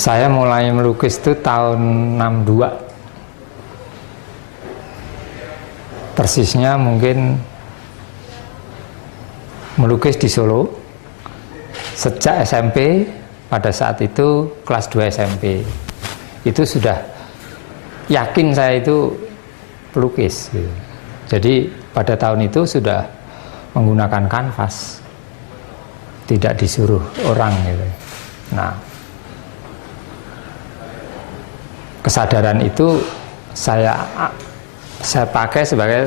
Saya mulai melukis itu tahun 62. Persisnya mungkin melukis di Solo sejak SMP. Pada saat itu kelas 2 SMP itu sudah yakin saya itu pelukis gitu. Jadi pada tahun itu sudah menggunakan kanvas, tidak disuruh orang gitu. Nah, kesadaran itu saya pakai sebagai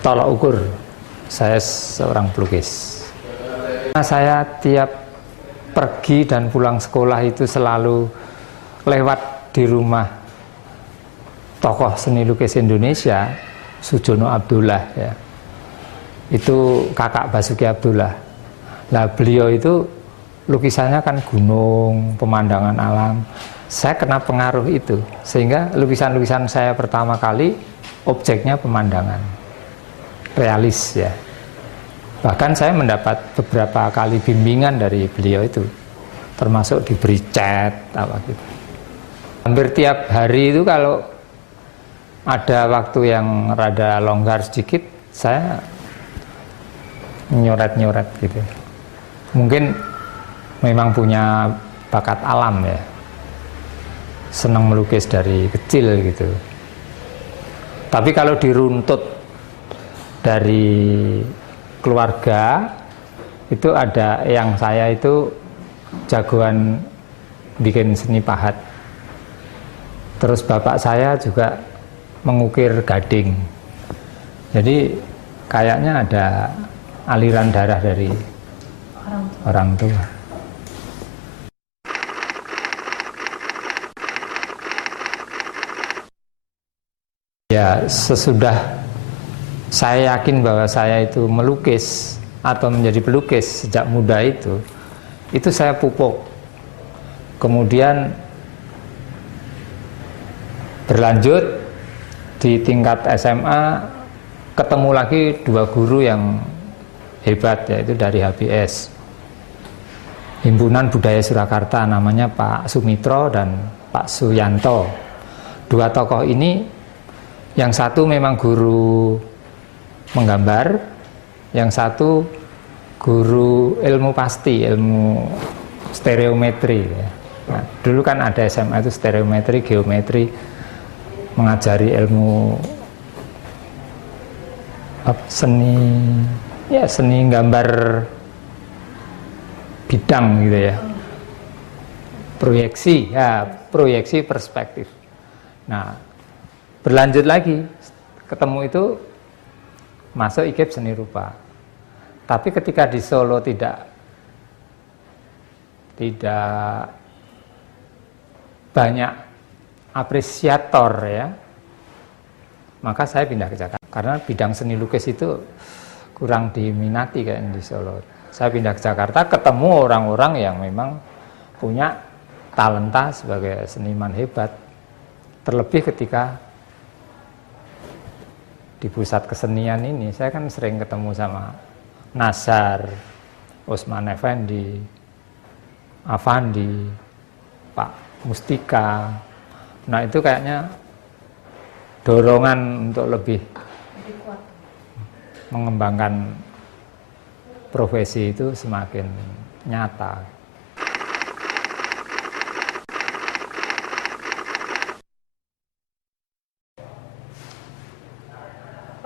tolak ukur saya seorang pelukis. Saya tiap pergi dan pulang sekolah itu selalu lewat di rumah tokoh seni lukis Indonesia, Sujono Abdullah ya. Itu kakak Basuki Abdullah. Nah, beliau itu lukisannya kan gunung, pemandangan alam. Saya kena pengaruh itu, sehingga lukisan-lukisan saya pertama kali objeknya pemandangan, realis ya. Bahkan saya mendapat beberapa kali bimbingan dari beliau itu, termasuk diberi cat apa gitu. Hampir tiap hari itu kalau ada waktu yang rada longgar sedikit, saya nyoret-nyoret gitu. Mungkin memang punya bakat alam ya, senang melukis dari kecil gitu. Tapi kalau diruntut dari keluarga, itu ada yang saya itu jagoan bikin seni pahat. Terus bapak saya juga mengukir gading. Jadi kayaknya ada aliran darah dari orang tua. Ya, sesudah saya yakin bahwa saya itu melukis atau menjadi pelukis sejak muda itu saya pupuk. Kemudian berlanjut di tingkat SMA, ketemu lagi dua guru yang hebat, yaitu dari HBS, Himpunan Budaya Surakarta, namanya Pak Sumitro dan Pak Suyanto. Dua tokoh ini, yang satu memang guru menggambar, yang satu guru ilmu pasti, ilmu stereometri ya. Nah, dulu kan ada SMA itu stereometri, geometri, mengajari ilmu seni gambar bidang gitu ya, proyeksi perspektif. Nah, berlanjut lagi ketemu itu masuk IKIP seni rupa. Tapi ketika di Solo tidak banyak apresiator ya, maka saya pindah ke Jakarta. Karena bidang seni lukis itu kurang diminati kayak di Solo. Saya pindah ke Jakarta, ketemu orang-orang yang memang punya talenta sebagai seniman hebat. Terlebih ketika di pusat kesenian ini, saya kan sering ketemu sama Nazar, Usman Effendi, Avandi, Pak Mustika. Nah, itu kayaknya dorongan untuk lebih mengembangkan profesi itu semakin nyata.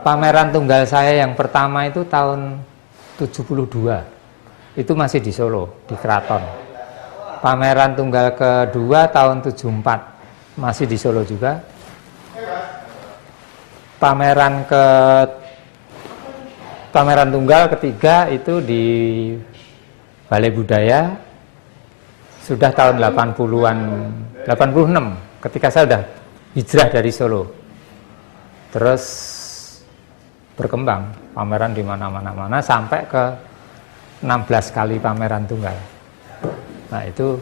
Pameran tunggal saya yang pertama itu tahun 72. Itu masih di Solo, di Keraton. Pameran tunggal kedua tahun 74, masih di Solo juga. Pameran tunggal ketiga itu di Balai Budaya, sudah tahun 80-an, 86, ketika saya sudah hijrah dari Solo. Terus berkembang pameran di mana-mana sampai ke 16 kali pameran tunggal. Nah, itu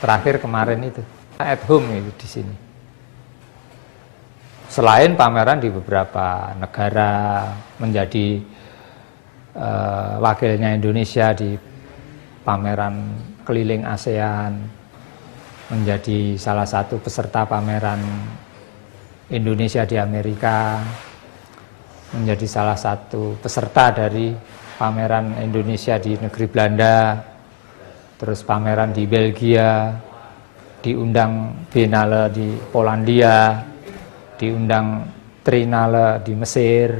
terakhir kemarin itu at home itu di sini. Selain pameran di beberapa negara, menjadi wakilnya Indonesia di pameran keliling ASEAN, menjadi salah satu peserta pameran Indonesia di Amerika, menjadi salah satu peserta dari pameran Indonesia di negeri Belanda, terus pameran di Belgia, diundang Biennale di Polandia, diundang Triennale di Mesir,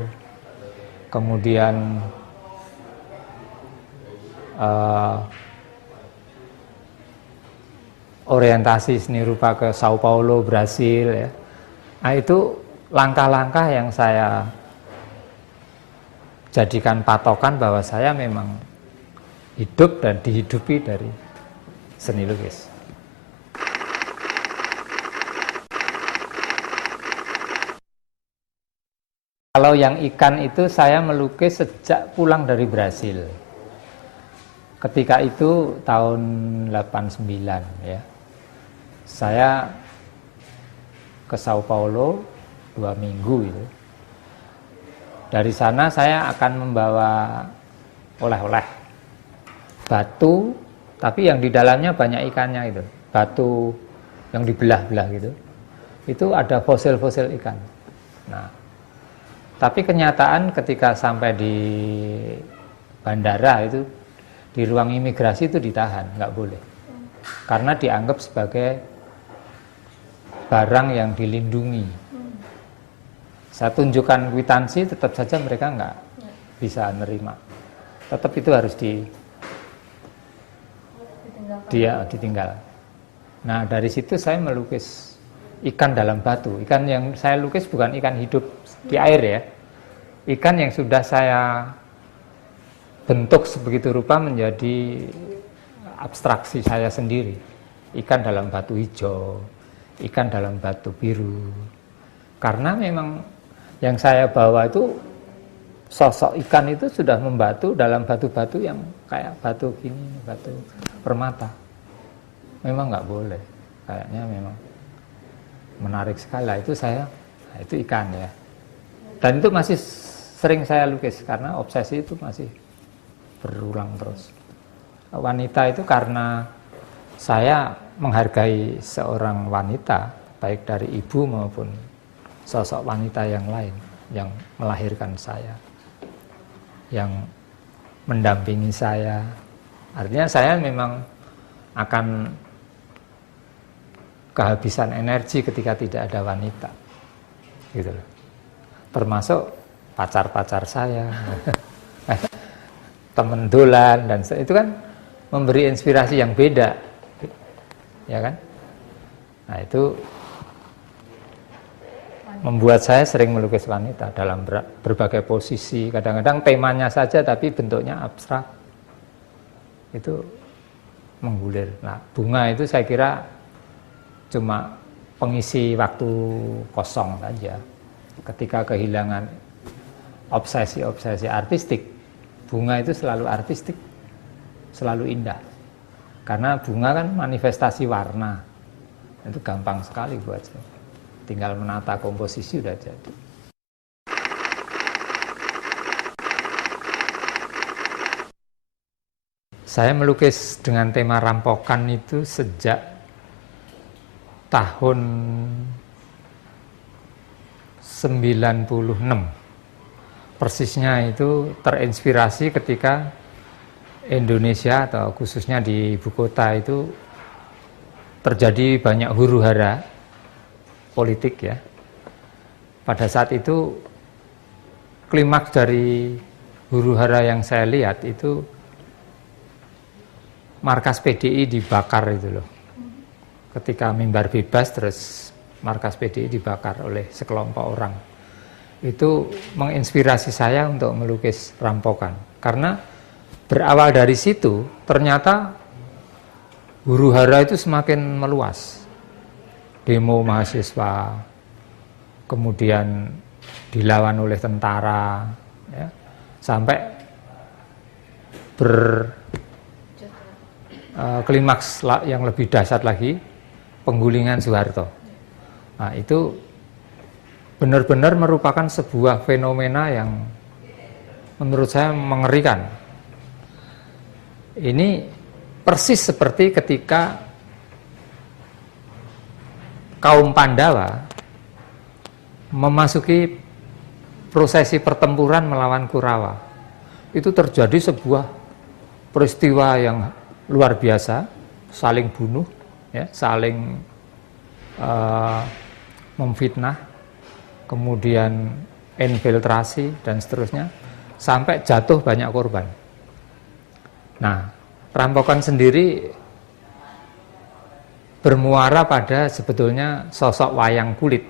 kemudian orientasi seni rupa ke Sao Paulo, Brasil ya. Nah, itu langkah-langkah yang saya jadikan patokan bahwa saya memang hidup dan dihidupi dari seni lukis. Kalau yang ikan itu saya melukis sejak pulang dari Brasil. Ketika itu tahun 89 ya. Saya ke Sao Paulo 2 minggu itu. Dari sana saya akan membawa oleh-oleh batu, tapi yang di dalamnya banyak ikannya itu. Batu yang dibelah-belah gitu. Itu ada fosil-fosil ikan. Nah, tapi kenyataan ketika sampai di bandara itu, di ruang imigrasi itu ditahan, nggak boleh. Karena dianggap sebagai barang yang dilindungi. Saya tunjukkan kwitansi, tetap saja mereka nggak bisa menerima. Tetap itu harus ditinggal. Nah, dari situ saya melukis ikan dalam batu. Ikan yang saya lukis bukan ikan hidup di air ya. Ikan yang sudah saya bentuk sebegitu rupa menjadi abstraksi saya sendiri. Ikan dalam batu hijau, ikan dalam batu biru. Karena memang yang saya bawa itu sosok ikan itu sudah membatu dalam batu-batu yang kayak batu gini, batu permata. Memang nggak boleh. Kayaknya memang menarik sekali lah itu saya. Nah, itu ikan ya. Dan itu masih sering saya lukis karena obsesi itu masih berulang terus. Wanita itu karena saya menghargai seorang wanita, baik dari ibu maupun sosok wanita yang lain yang melahirkan saya, yang mendampingi saya. Artinya saya memang akan kehabisan energi ketika tidak ada wanita, gitu loh. Termasuk pacar-pacar saya, temen dolan, dan itu kan memberi inspirasi yang beda, ya kan? Nah, itu membuat saya sering melukis wanita dalam berbagai posisi. Kadang-kadang temanya saja tapi bentuknya abstrak. Itu menggulir. Nah, bunga itu saya kira cuma pengisi waktu kosong saja. Ketika kehilangan obsesi-obsesi artistik, bunga itu selalu artistik, selalu indah. Karena bunga kan manifestasi warna. Itu gampang sekali buat saya. Tinggal menata komposisi udah jadi. Saya melukis dengan tema rampokan itu sejak tahun 96. Persisnya itu terinspirasi ketika Indonesia atau khususnya di ibu kota itu terjadi banyak huru-hara politik ya. Pada saat itu klimaks dari huru-hara yang saya lihat itu markas PDI dibakar itu loh. Ketika mimbar bebas terus markas PDI dibakar oleh sekelompok orang. Itu menginspirasi saya untuk melukis rampokan. Karena berawal dari situ ternyata huru-hara itu semakin meluas. Demo mahasiswa, kemudian dilawan oleh tentara, ya, sampai klimaks yang lebih dahsyat lagi, penggulingan Soeharto. Nah, itu benar-benar merupakan sebuah fenomena yang menurut saya mengerikan. Ini persis seperti ketika kaum Pandawa memasuki prosesi pertempuran melawan Kurawa. Itu terjadi sebuah peristiwa yang luar biasa, saling bunuh, ya, saling memfitnah, kemudian infiltrasi dan seterusnya, sampai jatuh banyak korban. Nah, perampokan sendiri bermuara pada sebetulnya sosok wayang kulit,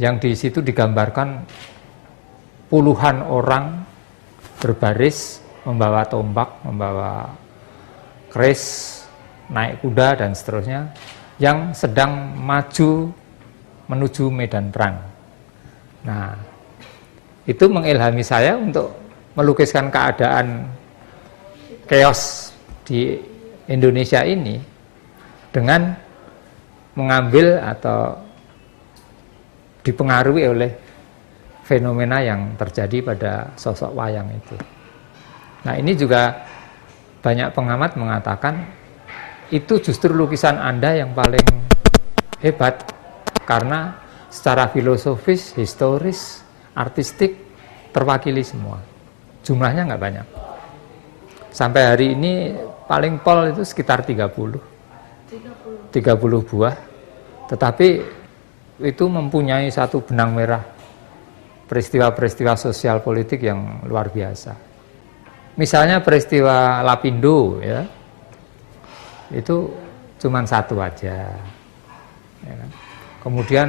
yang di situ digambarkan puluhan orang berbaris, membawa tombak, membawa keris, naik kuda dan seterusnya, yang sedang maju menuju medan perang. Nah, itu mengilhami saya untuk melukiskan keadaan chaos di Indonesia ini dengan mengambil atau dipengaruhi oleh fenomena yang terjadi pada sosok wayang itu. Nah, ini juga banyak pengamat mengatakan itu justru lukisan Anda yang paling hebat, karena secara filosofis, historis, artistik terwakili semua. Jumlahnya nggak banyak. Sampai hari ini paling pol itu sekitar 30 buah. Tetapi itu mempunyai satu benang merah peristiwa-peristiwa sosial politik yang luar biasa. Misalnya peristiwa Lapindo, ya, itu cuma satu aja, ya kan? Kemudian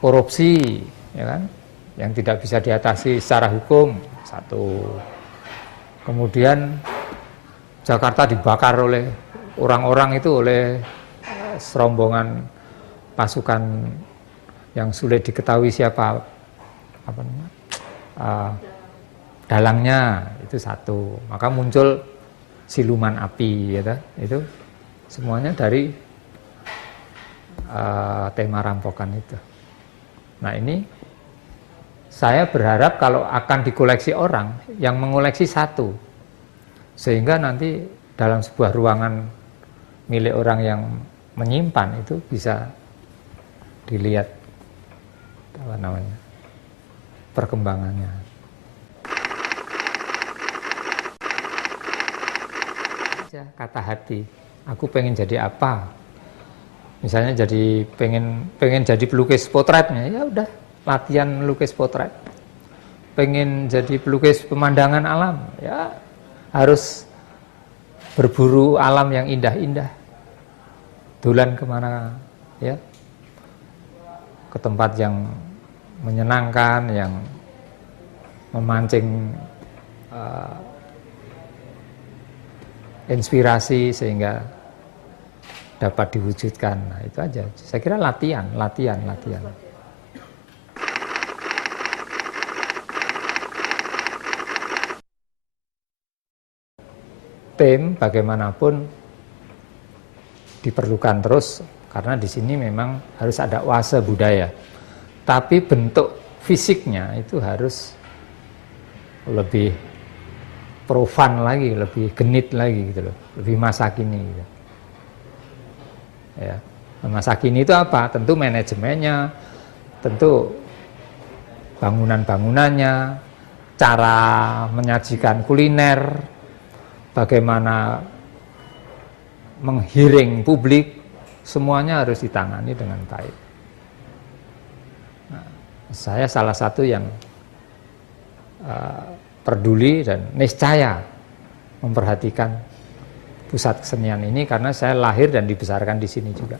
korupsi, ya kan, yang tidak bisa diatasi secara hukum, satu. Kemudian Jakarta dibakar oleh orang-orang itu, oleh serombongan pasukan yang sulit diketahui siapa dalangnya, itu satu. Maka muncul siluman api, ya, itu semuanya dari tema rampokan itu. Nah, ini saya berharap kalau akan dikoleksi orang, yang mengoleksi satu, sehingga nanti dalam sebuah ruangan milik orang yang menyimpan itu bisa dilihat perkembangannya. Kata hati, aku pengen jadi apa? Misalnya pengen jadi pelukis potretnya, ya udah latihan melukis potret. Pengen jadi pelukis pemandangan alam, ya harus berburu alam yang indah-indah. Dolan kemana, ya, ke tempat yang menyenangkan, yang memancing inspirasi sehingga dapat diwujudkan. Nah, itu aja. Saya kira latihan. Tim bagaimanapun diperlukan terus, karena di sini memang harus ada wasa budaya. Tapi bentuk fisiknya itu harus lebih profan lagi, lebih genit lagi gitu loh, lebih masa kini gitu. Ya, masa kini itu apa? Tentu manajemennya, tentu bangunan-bangunannya, cara menyajikan kuliner, bagaimana menggiring publik, semuanya harus ditangani dengan baik. Nah, saya salah satu yang peduli dan niscaya memperhatikan pusat kesenian ini, karena saya lahir dan dibesarkan di sini juga.